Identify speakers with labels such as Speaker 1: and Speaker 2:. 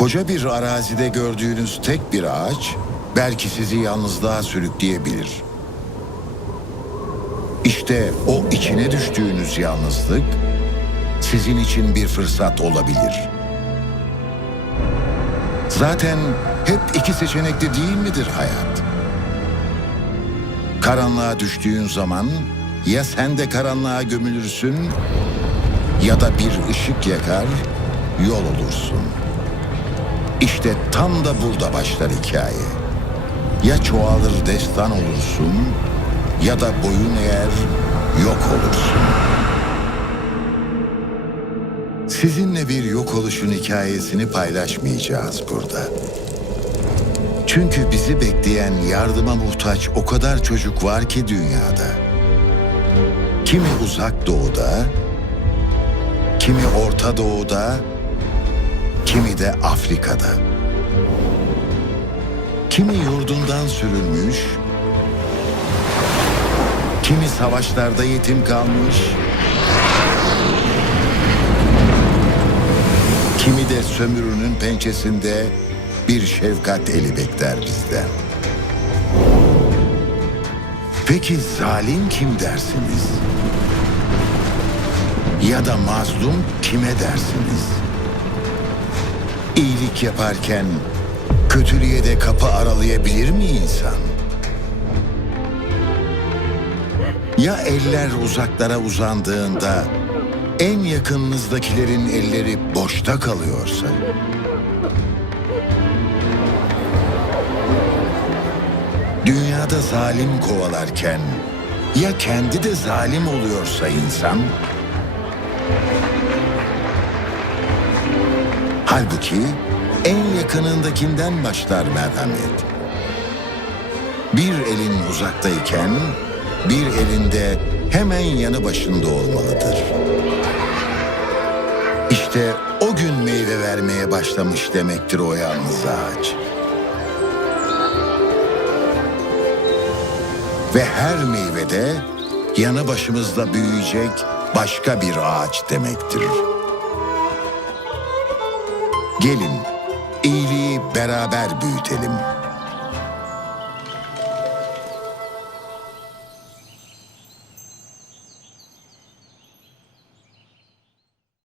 Speaker 1: Koca bir arazide gördüğünüz tek bir ağaç belki sizi yalnızlığa sürükleyebilir. İşte o içine düştüğünüz yalnızlık sizin için bir fırsat olabilir. Zaten hep iki seçenekli değil midir hayat? Karanlığa düştüğün zaman ya sen de karanlığa gömülürsün ya da bir ışık yakar, yol olursun. İşte tam da burada başlar hikaye. Ya çoğalır destan olursun ya da boyun eğer yok olursun. Sizinle bir yok oluşun hikayesini paylaşmayacağız burada. Çünkü bizi bekleyen yardıma muhtaç o kadar çocuk var ki dünyada. Kimi uzak doğuda, kimi Orta Doğu'da, kimi de Afrika'da. Kimi yurdundan sürülmüş, kimi savaşlarda yetim kalmış, kimi de sömürünün pençesinde bir şefkat eli bekler bizden. Peki zalim kim dersiniz? Ya da mazlum kime dersiniz? İyilik yaparken kötülüğe de kapı aralayabilir mi insan? Ya eller uzaklara uzandığında en yakınınızdakilerin elleri boşta kalıyorsa? Dünyada zalim kovalarken ya kendi de zalim oluyorsa insan? Halbuki en yakınındakinden başlar merhamet. Bir elin uzaktayken bir elinde hemen yanı başında olmalıdır. İşte o gün meyve vermeye başlamış demektir o yalnız ağaç. Ve her meyvede yanı başımızda büyüyecek başka bir ağaç demektir. Gelin iyiliği beraber büyütelim.